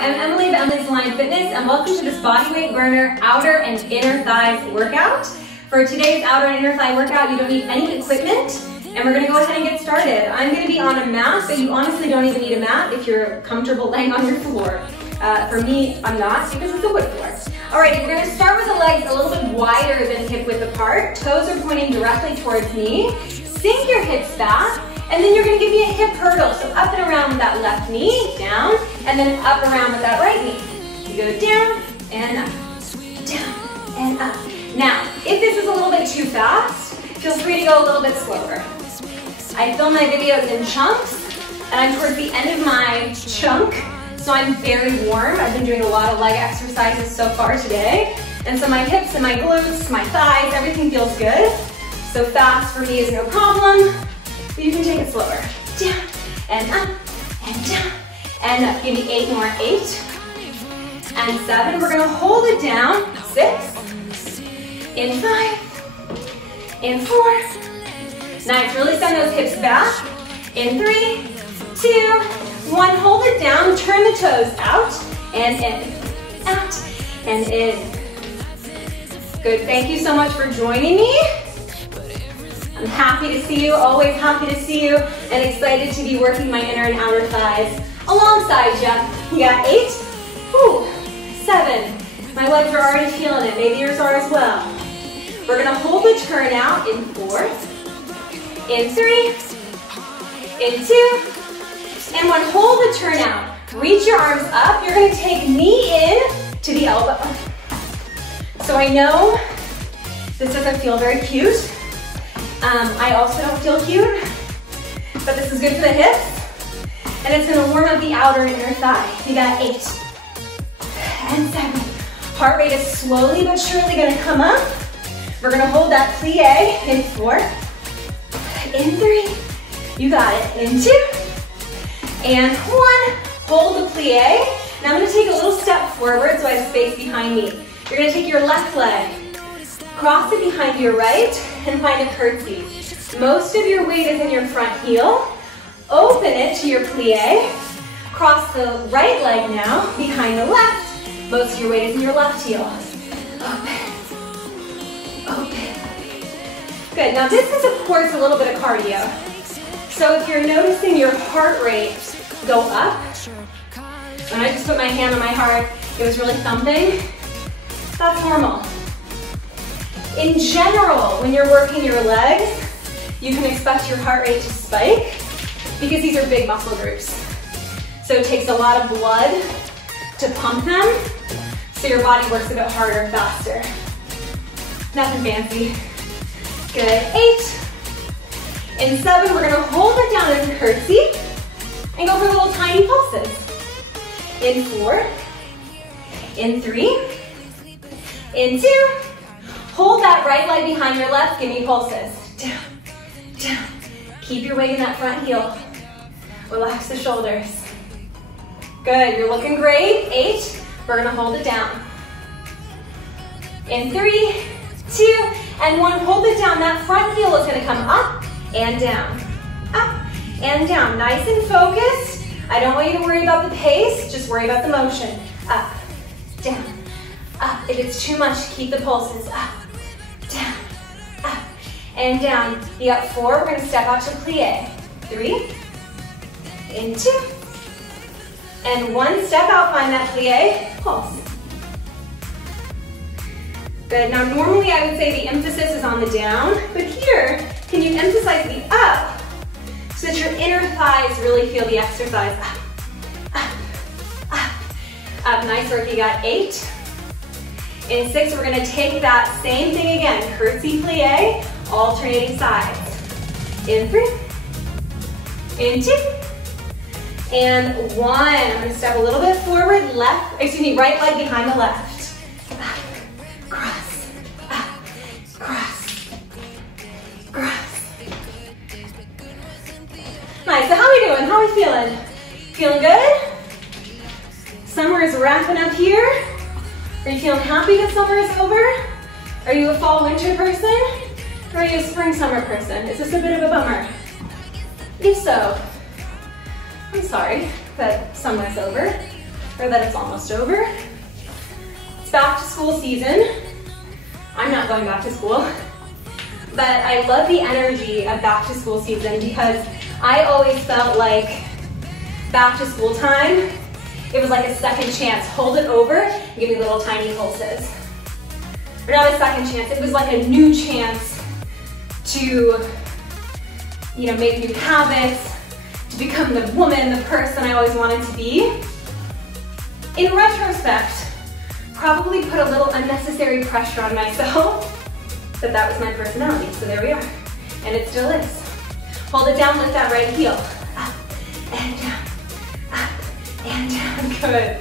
I'm Emily of Emily's Line Fitness, and welcome to this bodyweight burner outer and inner thighs workout. For today's outer and inner thigh workout, you don't need any equipment, and we're gonna go ahead and get started. I'm gonna be on a mat, but you honestly don't even need a mat if you're comfortable laying on your floor. For me, I'm not, because it's a wood floor. Alrighty, we're gonna start with the legs a little bit wider than hip width apart. Toes are pointing directly towards me. Sink your hips back, and then you're gonna give me a hip hurdle. So up and around with that left knee, down, and then up around with that right knee. You go down and up, down and up. Now, if this is a little bit too fast, feel free to go a little bit slower. I film my videos in chunks, and I'm towards the end of my chunk, so I'm very warm. I've been doing a lot of leg exercises so far today, and so my hips and my glutes, my thighs, everything feels good. So fast for me is no problem, but you can take it slower. Down and up and down and up. Give me 8 more. 8 and 7. We're gonna hold it down. 6 in 5 in 4. Nice. Really send those hips back. In 3, 2, 1. Hold it down. Turn the toes out and in, out and in. Good. Thank you so much for joining me. I'm happy to see you, always happy to see you, and excited to be working my inner and outer thighs alongside you. You got 8, 7. My legs are already feeling it, maybe yours are as well. We're gonna hold the turn out in 4, in 3, in 2, and 1. Hold the turn out. Reach your arms up. You're gonna take knee in to the elbow. So I know this doesn't feel very cute. I also don't feel cute, but this is good for the hips, and it's gonna warm up the outer and inner thigh. You got 8 and 7. Heart rate is slowly but surely gonna come up. We're gonna hold that plie in 4, in 3, you got it, in 2, and 1. Hold the plie. Now I'm gonna take a little step forward so I have space behind me. You're gonna take your left leg, cross it behind your right, and find a curtsy. Most of your weight is in your front heel. Open it to your plie. Cross the right leg now, behind the left. Most of your weight is in your left heel. Open, open. Good, now this is of course a little bit of cardio. So if you're noticing your heart rate go up, when I just put my hand on my heart, it was really thumping, that's normal. In general, when you're working your legs, you can expect your heart rate to spike because these are big muscle groups. So it takes a lot of blood to pump them, so your body works a bit harder, faster. Nothing fancy. Good. 8. In 7, we're gonna hold it down in a curtsy and go for little tiny pulses. In 4, in 3, in 2, hold that right leg behind your left, give me pulses. Down, down. Keep your weight in that front heel. Relax the shoulders. Good, you're looking great. 8, we're gonna hold it down. In 3, 2, and 1, hold it down. That front heel is gonna come up and down. Up and down, nice and focused. I don't want you to worry about the pace, just worry about the motion. Up, down, up. If it's too much, keep the pulses up. Down, up, and down. You got 4, we're gonna step out to plie. 3, in 2, and 1, step out, find that plie, pulse. Good, now normally I would say the emphasis is on the down, but here, can you emphasize the up so that your inner thighs really feel the exercise? Up, up, up, up. Nice work, you got 8. In 6, we're gonna take that same thing again, curtsy plie, alternating sides. In 3, in 2, and 1. I'm gonna step a little bit forward, right leg behind the left. Up, cross, up, cross, cross. Nice, so how are we doing? How are we feeling? Feeling good? Summer is wrapping up here. Are you feeling happy that summer is over? Are you a fall-winter person? Or are you a spring-summer person? Is this a bit of a bummer? If so, I'm sorry that summer's over. or that it's almost over. It's back to school season. I'm not going back to school, but I love the energy of back to school season because I always felt like back to school time, it was like a second chance. Hold it over and give me little tiny pulses. Or not a second chance, it was like a new chance to, make new habits, to become the woman, the person I always wanted to be. In retrospect, probably put a little unnecessary pressure on myself, but that was my personality, so there we are. And it still is. Hold it down, lift that right heel. Up and down, up and down, good.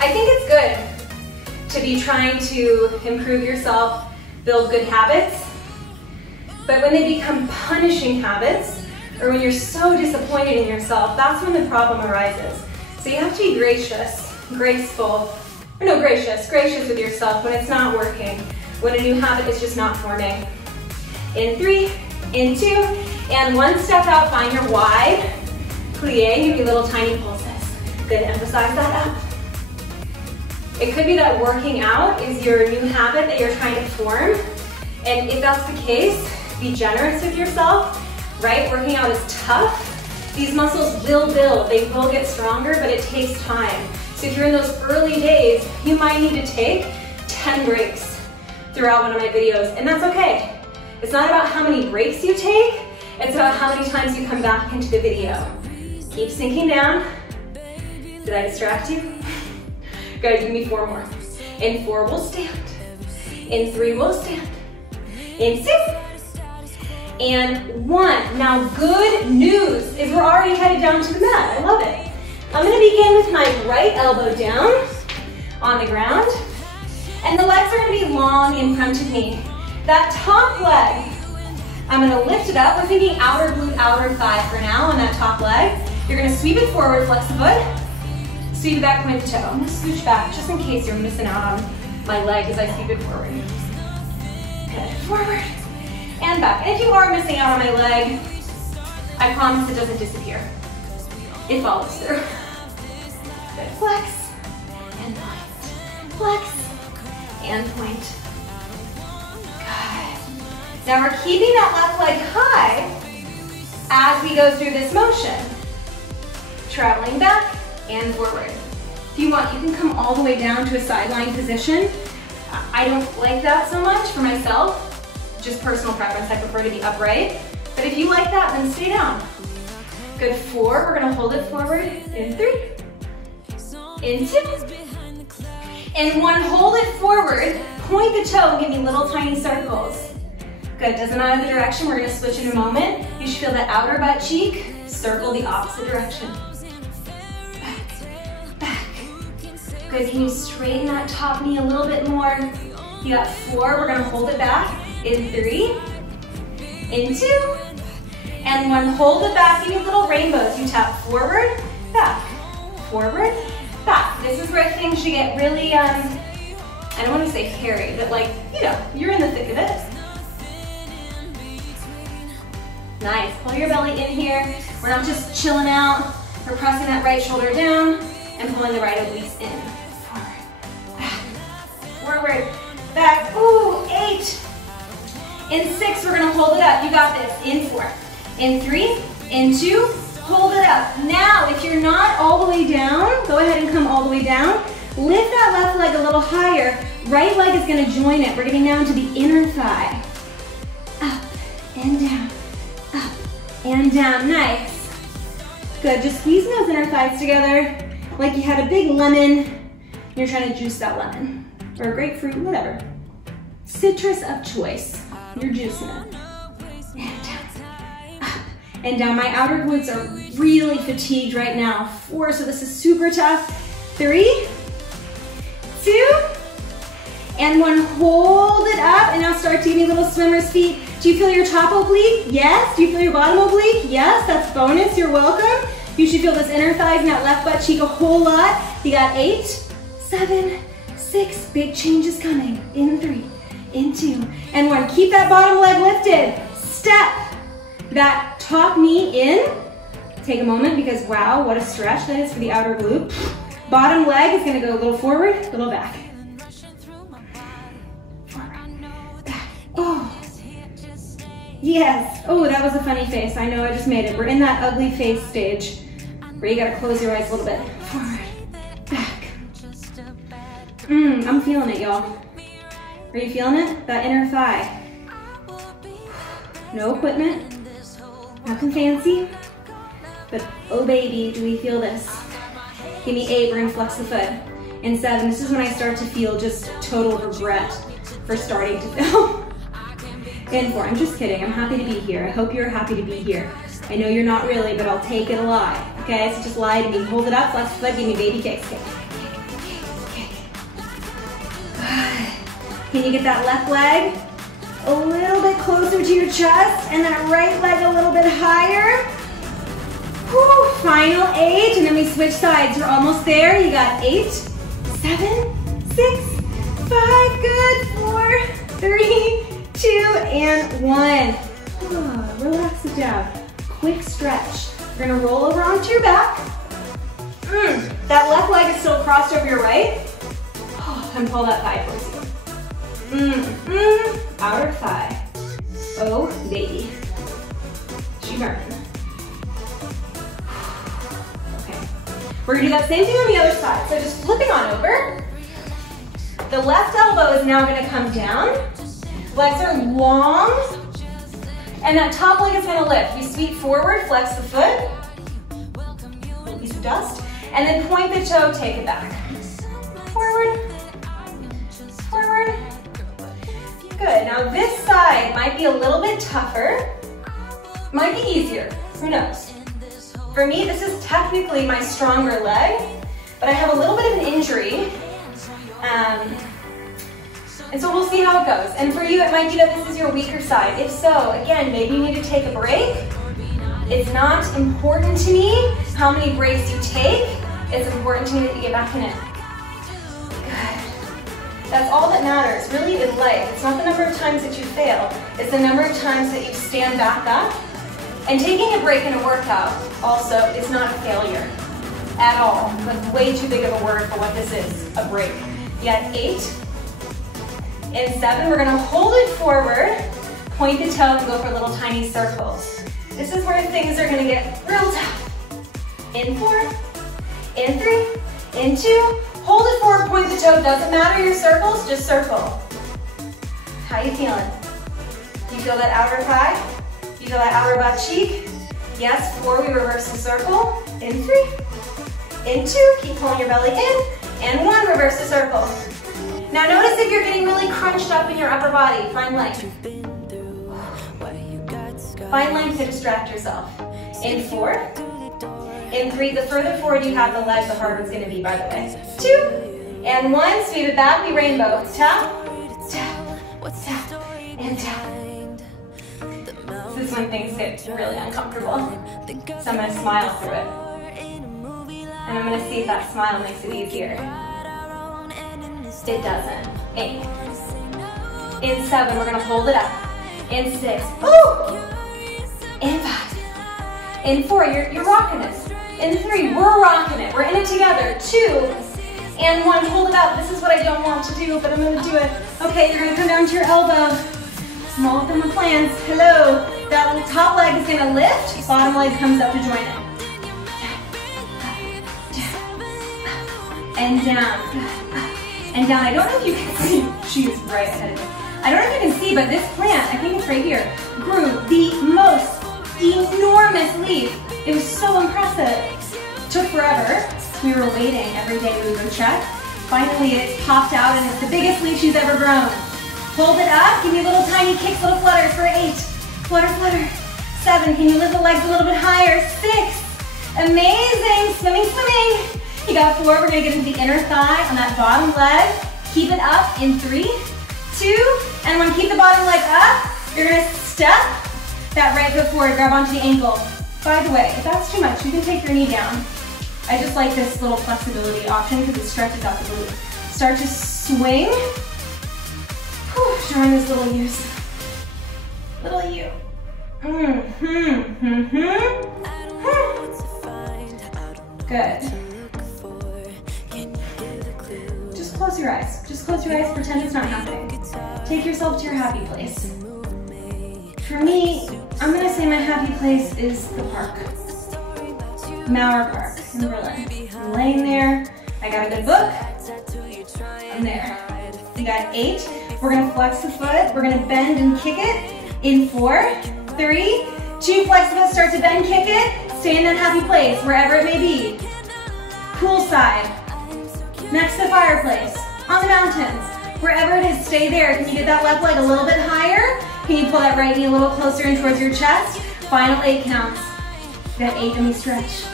I think it's good to be trying to improve yourself, build good habits, but when they become punishing habits, or when you're so disappointed in yourself, that's when the problem arises. So you have to be gracious, gracious with yourself when it's not working, when a new habit is just not forming. In 3, in 2, and 1 step out, find your wide. Plié, give me little tiny pulses. Good, emphasize that up. It could be that working out is your new habit that you're trying to form. And if that's the case, be generous with yourself, right? Working out is tough. These muscles will build, they will get stronger, but it takes time. So if you're in those early days, you might need to take 10 breaks throughout one of my videos, and that's okay. It's not about how many breaks you take, it's about how many times you come back into the video. Keep sinking down. Did I distract you? Good, give me 4 more. In 4, we'll stand. In 3, we'll stand. In 2, and 1. Now, good news is we're already headed down to the mat. I love it. I'm gonna begin with my right elbow down on the ground, and the legs are gonna be long in front of me. That top leg, I'm gonna lift it up. We're thinking outer glute, outer thigh for now on that top leg. You're gonna sweep it forward, flex the foot, sweep it back, point the toe. I'm gonna scooch back just in case you're missing out on my leg as I sweep it forward. Good, forward, and back. And if you are missing out on my leg, I promise it doesn't disappear. It follows through. Good, flex, and point. Flex, and point. Good. Now we're keeping that left leg high as we go through this motion. Traveling back and forward. If you want, you can come all the way down to a sideline position. I don't like that so much for myself. Just personal preference, I prefer to be upright. But if you like that, then stay down. Good, 4, we're gonna hold it forward. In 3, in 2, and 1, hold it forward. Point the toe and give me little tiny circles. Good, doesn't matter the direction, we're gonna switch in a moment. You should feel that outer butt cheek, circle the opposite direction. Back, back. Good, can you straighten that top knee a little bit more? You got 4, we're gonna hold it back. In 3, in 2, and 1, hold it back. Give me little rainbows. You tap forward, back, back. This is where things should get really, I don't want to say hairy, but like, you're in the thick of it. Nice, pull your belly in here. We're not just chilling out. We're pressing that right shoulder down and pulling the right obliques in. Forward, back, ooh, 8. In 6, we're gonna hold it up. You got this. In 4, in 3, in 2, hold it up. Now, if you're not all the way down, go ahead and come all the way down. Lift that left leg a little higher. Right leg is gonna join it. We're getting down to the inner thigh. Up and down, up and down. Nice. Good, just squeezing those inner thighs together like you had a big lemon. You're trying to juice that lemon, or a grapefruit, whatever. Citrus of choice. You're juicing it. And down, up and down. My outer glutes are really fatigued right now. 4, so this is super tough. 3, 2, and 1. Hold it up, and now start to give me little swimmer's feet. Do you feel your top oblique? Yes. Do you feel your bottom oblique? Yes. That's bonus. You're welcome. You should feel this inner thighs and that left butt cheek a whole lot. You got 8, 7, 6. Big changes coming. In 3. In 2, and 1. Keep that bottom leg lifted. Step that top knee in. Take a moment because wow, what a stretch that is for the outer glute. Bottom leg is gonna go a little forward, a little back. Forward, back. Oh. Yes. Oh, that was a funny face. I know, I just made it. We're in that ugly face stage where you gotta close your eyes a little bit. Forward, back. I'm feeling it, y'all. Are you feeling it? That inner thigh. No equipment, nothing fancy, but oh baby, do we feel this? Give me 8, we're gonna flex the foot. In 7, this is when I start to feel just total regret for starting to film. In 4, I'm just kidding, I'm happy to be here. I hope you're happy to be here. I know you're not really, but I'll take it a lie. Okay, so just lie to me. Hold it up, flex the foot, give me baby kicks. Kick, kick, kick, kick. Can you get that left leg a little bit closer to your chest and that right leg a little bit higher? Whew, final 8, and then we switch sides. You're almost there. You got 8, 7, 6, 5, good, 4, 3, 2, and 1. Oh, relax it down. Quick stretch. You're gonna roll over onto your back. That left leg is still crossed over your right. Oh, and pull that thigh towards you. Outer thigh. Oh, baby. She burned. Okay. We're gonna do that same thing on the other side. So just flipping on over. The left elbow is now gonna come down. Legs are long. And that top leg is gonna lift. You sweep forward, flex the foot. Little piece of dust. And then point the toe, take it back. Forward. Forward. Good, now this side might be a little bit tougher, might be easier, who knows? For me, this is technically my stronger leg, but I have a little bit of an injury, and so we'll see how it goes. And for you, it might be that this is your weaker side. If so, again, maybe you need to take a break. It's not important to me how many breaks you take, it's important to me that you get back in it. That's all that matters, really, in life. It's not the number of times that you fail, it's the number of times that you stand back up. And taking a break in a workout also is not a failure at all. That's way too big of a word for what this is, a break. You got 8. In 7, we're gonna hold it forward, point the toe, and go for little tiny circles. This is where things are gonna get real tough. In 4, in 3, in 2, hold it forward, point the toe. Doesn't matter your circles, just circle. How you feeling? You feel that outer thigh? You feel that outer butt cheek? Yes, 4, we reverse the circle. In 3, in 2, keep pulling your belly in. And 1, reverse the circle. Now notice if you're getting really crunched up in your upper body, find length. Find length to distract yourself. In 4, in 3, the further forward you have the leg, the harder it's gonna be, by the way. 2, and 1, sweep it back, we rainbow. Tap, tap, tap, and tap. This is when things get really uncomfortable. So I'm gonna smile through it. And I'm gonna see if that smile makes it easier. It doesn't. 8. In 7, we're gonna hold it up. In 6, ooh! In 5. In 4, you're rocking it. In 3, we're rocking it. We're in it together. 2, and 1, hold it up. This is what I don't want to do, but I'm gonna do it. Okay, you're gonna come down to your elbow. Small than the plans. Hello. That top leg is gonna lift. Bottom leg comes up to join it. And down. And down. I don't know if you can see. She's right ahead of me. I don't know if you can see, but this plant, I think it's right here, grew the most enormous leaf. It was so impressive. Took forever. We were waiting every day we would go check. Finally, it popped out and it's the biggest leaf she's ever grown. Hold it up. Give me little tiny kicks, little flutters for 8. Flutter, flutter. 7. Can you lift the legs a little bit higher? 6. Amazing. Swimming, swimming. You got 4. We're going to get into the inner thigh on that bottom leg. Keep it up in 3, 2, and when keep the bottom leg up, you're going to step that right foot forward, grab onto the ankle. By the way, if that's too much, you can take your knee down. I just like this little flexibility option because it stretches out the glute. Start to swing. Whew, showing this little U's. Little U. Good. close your eyes. Just close your eyes, pretend it's not happening. Take yourself to your happy place. For me, I'm gonna say my happy place is the park. Mauer Park in Berlin. I'm laying there, I got a good book, I'm there. You got 8. We're gonna flex the foot, we're gonna bend and kick it in 4, 3, 2, flex the foot, start to bend, kick it, stay in that happy place, wherever it may be. Poolside, next to the fireplace, on the mountains, wherever it is, stay there. Can you get that left leg a little bit higher? Can you pull that right knee a little closer in towards your chest? Final 8 counts. You got 8 and we stretch.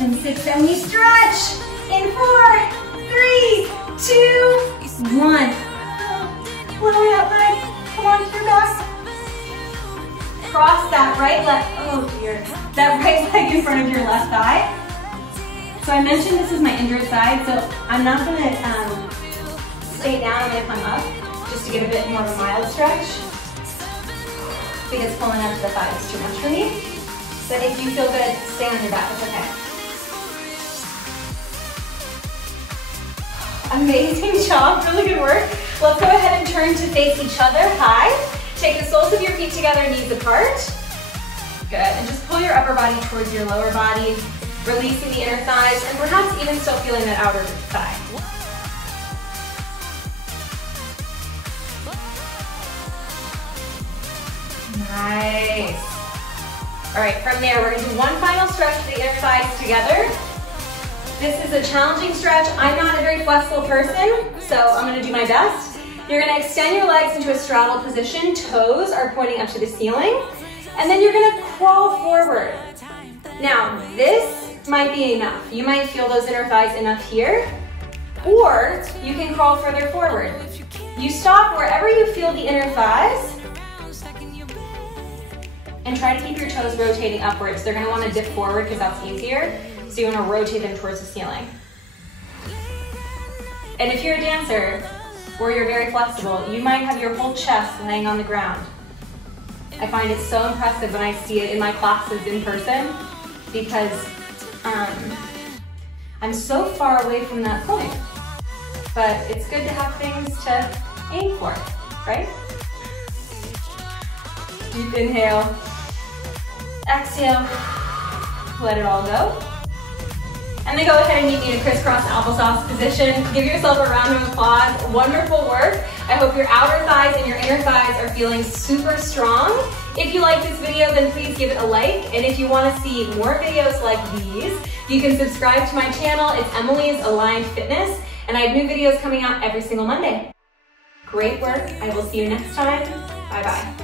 And 6 and we stretch. In 4, 3, 2, 1. Blow it out, leg. Come on to your back. Cross that right leg, oh dear. That right leg in front of your left thigh. So I mentioned this is my injured side, so I'm not gonna stay down if I'm up, just to get a bit more of a mild stretch, because pulling up to the thigh is too much for me. But if you feel good, stay on your back, it's okay. Amazing job, really good work. Let's go ahead and turn to face each other, high. Take the soles of your feet together, knees apart. Good, and just pull your upper body towards your lower body, releasing the inner thighs, and perhaps even still feeling that outer thigh. Nice. All right, from there, we're gonna do one final stretch of the inner thighs together. This is a challenging stretch. I'm not a very flexible person, so I'm gonna do my best. You're gonna extend your legs into a straddle position. Toes are pointing up to the ceiling. And then you're gonna crawl forward. Now, this might be enough. You might feel those inner thighs enough here, or you can crawl further forward. You stop wherever you feel the inner thighs, and try to keep your toes rotating upwards. They're gonna wanna dip forward because that's easier, so you wanna rotate them towards the ceiling. And if you're a dancer, or you're very flexible, you might have your whole chest laying on the ground. I find it so impressive when I see it in my classes in person, because I'm so far away from that point. But it's good to have things to aim for, right? Deep inhale. Exhale. Let it all go. And then go ahead and meet me in a crisscross applesauce position. Give yourself a round of applause. Wonderful work. I hope your outer thighs and your inner thighs are feeling super strong. If you like this video, then please give it a like. And if you want to see more videos like these, you can subscribe to my channel. It's Emily's Aligned Fitness, and I have new videos coming out every single Monday. Great work. I will see you next time. Bye-bye.